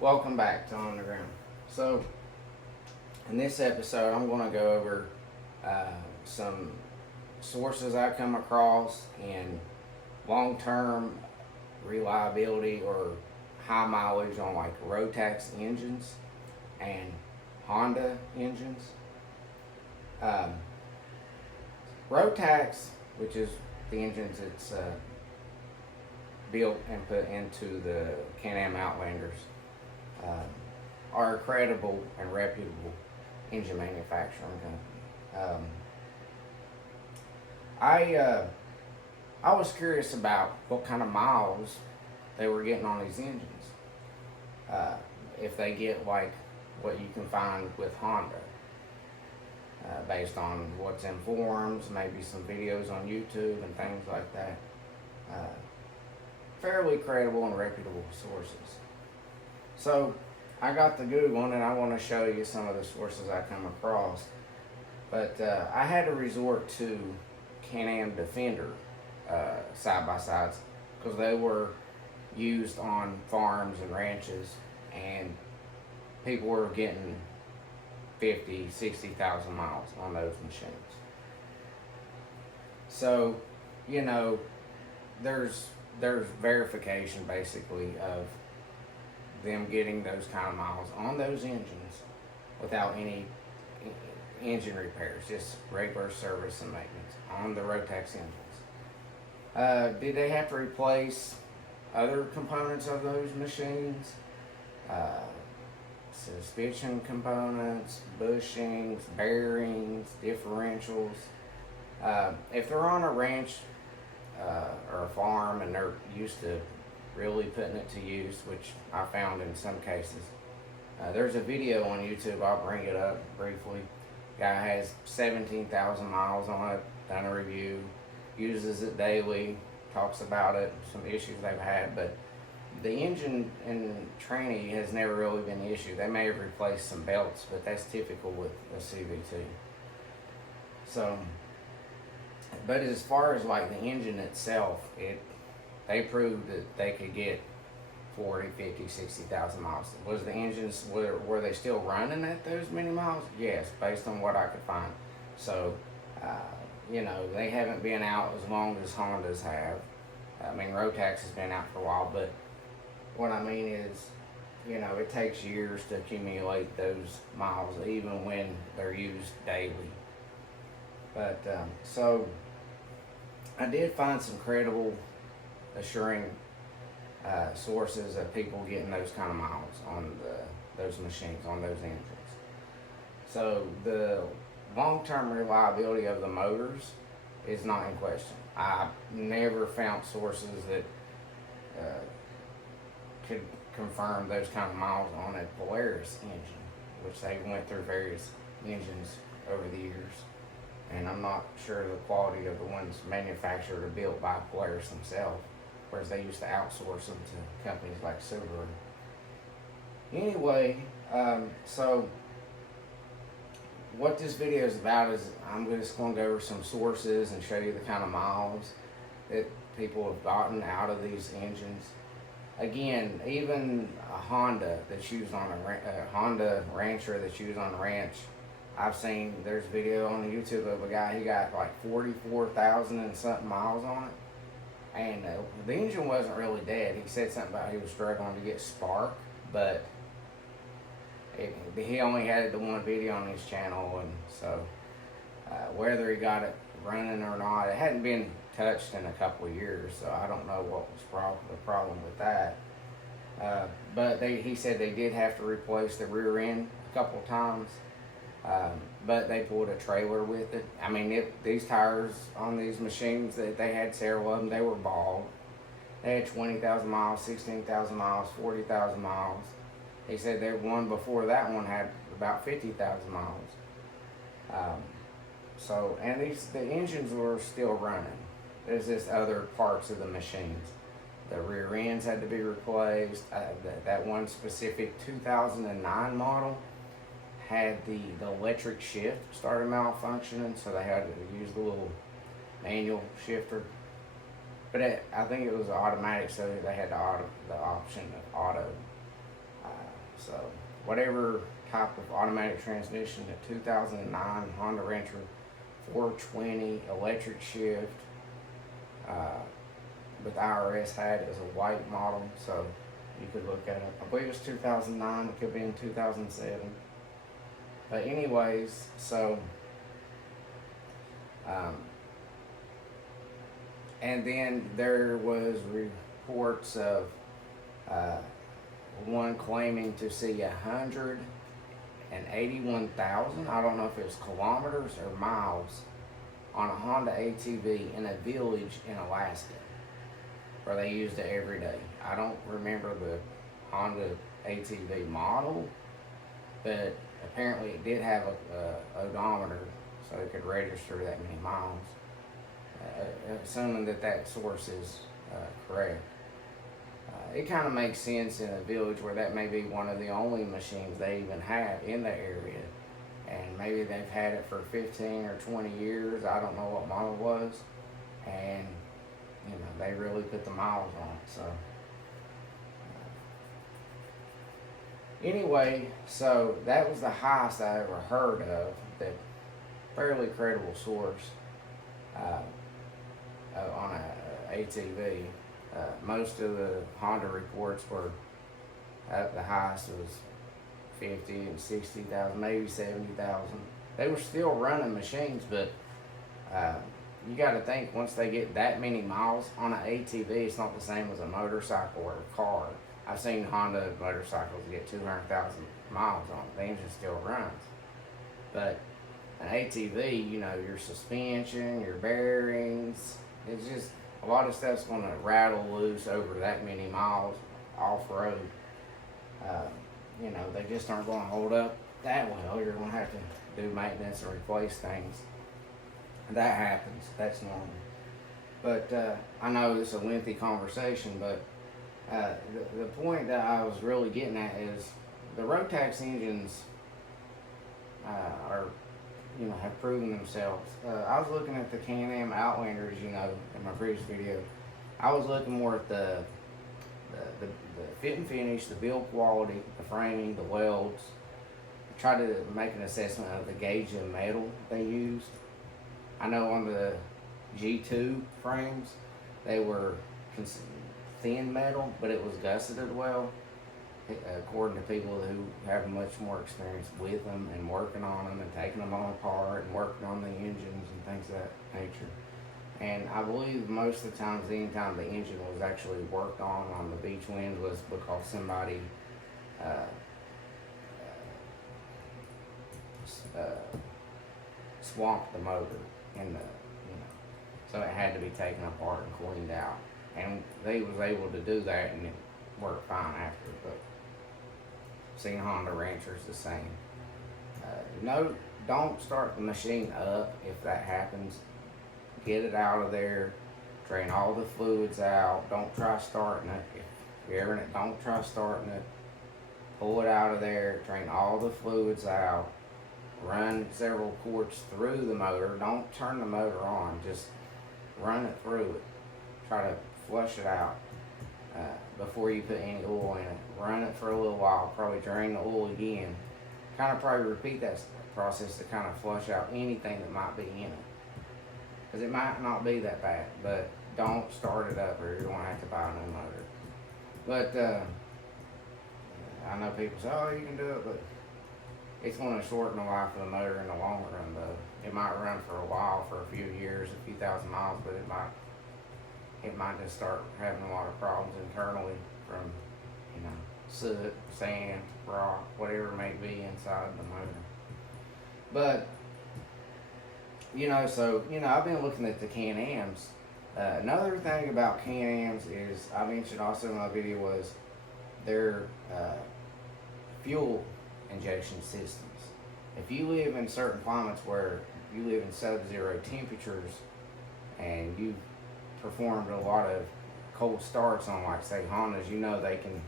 Welcome back to On the Ground. So, in this episode, I'm going to go over some sources I come across in long-term reliability or high mileage on like Rotax engines and Honda engines. Um, Rotax, which is the engines that's built and put into the Can-Am Outlanders, uh, are a credible and reputable engine manufacturing company. I was curious about what kind of miles they were getting on these engines. Uh, if they get like what you can find with Honda, based on what's in forums, maybe some videos on YouTube and things like that. Uh, Fairly credible and reputable sources. So I got the Googling and I want to show you some of the sources I come across. But I had to resort to Can-Am Defender side-by-sides because they were used on farms and ranches and people were getting 50, 60,000 miles on those machines. So, you know, there's verification basically of them getting those kind of miles on those engines without any engine repairs, just regular service and maintenance on the Rotax engines. Did they have to replace other components of those machines? Suspension components, bushings, bearings, differentials. If they're on a ranch or a farm and they're used to really putting it to use, which I found in some cases. There's a video on YouTube, I'll bring it up briefly. Guy has 17,000 miles on it, done a review, uses it daily, talks about it, some issues they've had, but the engine and tranny has never really been the issue. They may have replaced some belts, but that's typical with a CVT. So, but as far as like the engine itself, they proved that they could get 40, 50, 60,000 miles. Was the engines, were they still running at those many miles? Yes, based on what I could find. So, they haven't been out as long as Hondas have. I mean, Rotax has been out for a while, but what I mean is, it takes years to accumulate those miles, even when they're used daily. But, so, I did find some credible, assuring sources of people getting those kind of miles on those machines, on those engines. So the long-term reliability of the motors is not in question. I never found sources that could confirm those kind of miles on a Polaris engine, which they went through various engines over the years. And I'm not sure the quality of the ones manufactured or built by Polaris themselves, whereas they used to outsource them to companies like Subaru. Anyway, so what this video is about is I'm just going to go over some sources and show you the kind of miles that people have gotten out of these engines. Again, even a Honda that's used on a Honda Rancher that's used on a ranch, I've seen, there's video on YouTube of a guy, he got like 44,000 and something miles on it. And the engine wasn't really dead. He said something about he was struggling to get spark, but he only had the one video on his channel, and so whether he got it running or not, it hadn't been touched in a couple of years, so I don't know what was the problem with that. But he said they did have to replace the rear end a couple of times. But they pulled a trailer with it. I mean, these tires on these machines, that they had several of them, they were bald. They had 20,000 miles, 16,000 miles, 40,000 miles. He said that one before that one had about 50,000 miles. And the engines were still running. There's just other parts of the machines. The rear ends had to be replaced. That one specific 2009 model had the electric shift started malfunctioning, so they had to use the little manual shifter. But I think it was automatic, so they had the option of auto. So whatever type of automatic transmission, the 2009 Honda Rancher 420 electric shift with IRS had as a white model, so you could look at it. I believe it's 2009, it could be in 2007. But anyways, so and then there was reports of one claiming to see 181,000, I don't know if it was kilometers or miles, on a Honda ATV in a village in Alaska where they used it every day. I don't remember the Honda ATV model, but apparently it did have a odometer so it could register that many miles, assuming that source is correct. It kind of makes sense in a village where that may be one of the only machines they even have in the area, and maybe they've had it for 15 or 20 years. I don't know what model it was, and you know, they really put the miles on it. So anyway, so that was the highest I ever heard of, that fairly credible source on a ATV. Most of the Honda reports were the highest was 50 and 60,000, maybe 70,000. They were still running machines, but you got to think, once they get that many miles on an ATV, it's not the same as a motorcycle or a car. I've seen Honda motorcycles get 200,000 miles on it. The engine still runs. But an ATV, you know, your suspension, your bearings, it's just a lot of stuff's going to rattle loose over that many miles off-road. You know, they just aren't going to hold up that well. You're going to have to do maintenance and replace things. That happens. That's normal. But I know it's a lengthy conversation, but the point that I was really getting at is the Rotax engines are, you know, have proven themselves. I was looking at the Can-Am Outlanders, you know, in my previous video. I was looking more at the fit and finish, the build quality, the framing, the welds. I tried to make an assessment of the gauge of metal they used. I know on the G2 frames, they were thin metal, but it was gusseted well, according to people who have much more experience with them and working on them and taking them all apart and working on the engines and things of that nature. And I believe most of the times, anytime the engine was actually worked on the beach wind, was because somebody swamped the motor in the, you know, so it had to be taken apart and cleaned out. And they was able to do that, and it worked fine after. But seeing Honda Ranchers the same. No, don't start the machine up if that happens. Get it out of there. Drain all the fluids out. Don't try starting it. If you're ever in it, don't try starting it. Pull it out of there. Drain all the fluids out. Run several quarts through the motor. Don't turn the motor on. Just run it through it. Try to flush it out before you put any oil in it. Run it for a little while. Probably drain the oil again. Kind of probably repeat that process to kind of flush out anything that might be in it. Because it might not be that bad, but don't start it up or you're going to have to buy a new motor. But I know people say, oh, you can do it, but it's going to shorten the life of the motor in the long run, though. It might run for a while, for a few years, a few thousand miles, but it might just start having a lot of problems internally from, you know, soot, sand, rock, whatever it may be inside the motor. But you know, so, you know, I've been looking at the Can-Ams. Another thing about Can-Ams is, I mentioned also in my video, was their fuel injection systems. If you live in certain climates where you live in sub-zero temperatures and you've performed a lot of cold starts on, like, say, Hondas, you know they can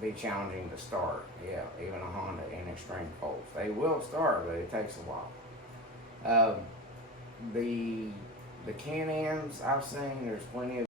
be challenging to start. Yeah, even a Honda in extreme colds. They will start, but it takes a while. The Can-Ams I've seen, there's plenty of